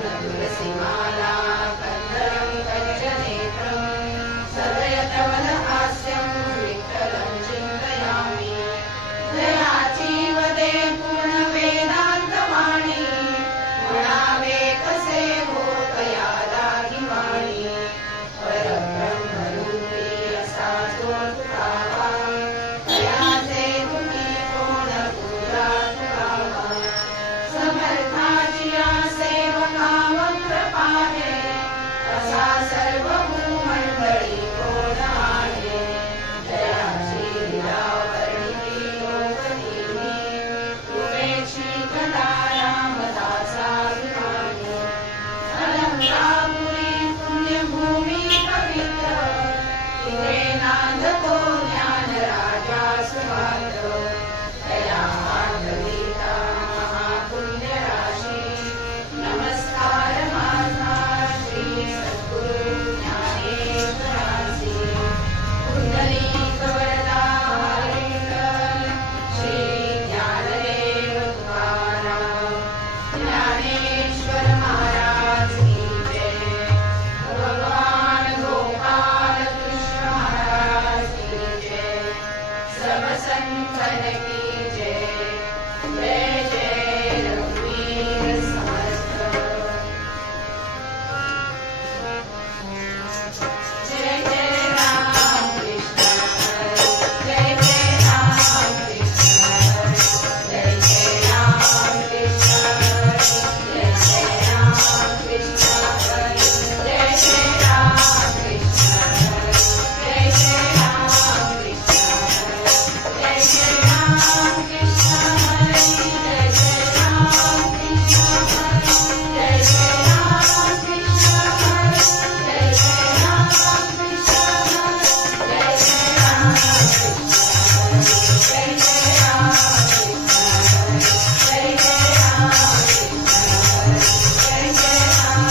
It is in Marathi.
तुलसीमाला कन्धरं कञ्चनेत्रं सदयतवल हास्यं विठ्ठलं चिन्तयामि दयाचीव दे पूर्ण वेदान्तवाणी म्हणावे कसे होतया दाहिवाणी परब्रह्मरूपी असा जो तुकावा तयाचे तुकी कोण पूजा तुकावा समर्थाची या सेवकावत्र पाहे असा सर्व भूमंडळी कोण आहे जयाची लीला वर्णिली लोकनीनी उमेशी कथा रामदासा विमानी अलंकापुरी पुण्यभूमी पवित्र तिथे नांदतो ज्ञान राजा सुवाद दया मांडलिता महापुण्य राशी नमस्कार माझा श्री सद्गुरु ज्ञानेश्वरासी पुंडलिक वरदा विठ्ठल श्री ज्ञानदेव तुकाराम ज्ञानेश्वर महाराज की जय भगवान गोपाल कृष्ण महाराज की जय सब संतन की जय जय जय रघुवीर समर्थ जय जय राम कृष्ण जय जय राम कृष्ण जय जय राम कृष्ण जय जय राम कृष्ण जय जय राम कृष्ण जय जय राम कृष्ण जय जय राम कृष्ण जय जय राम कृष्ण जय जय राम कृष्ण जय जय राम कृष्ण जय जय राम जय जय राम जय जय राम जय जय राम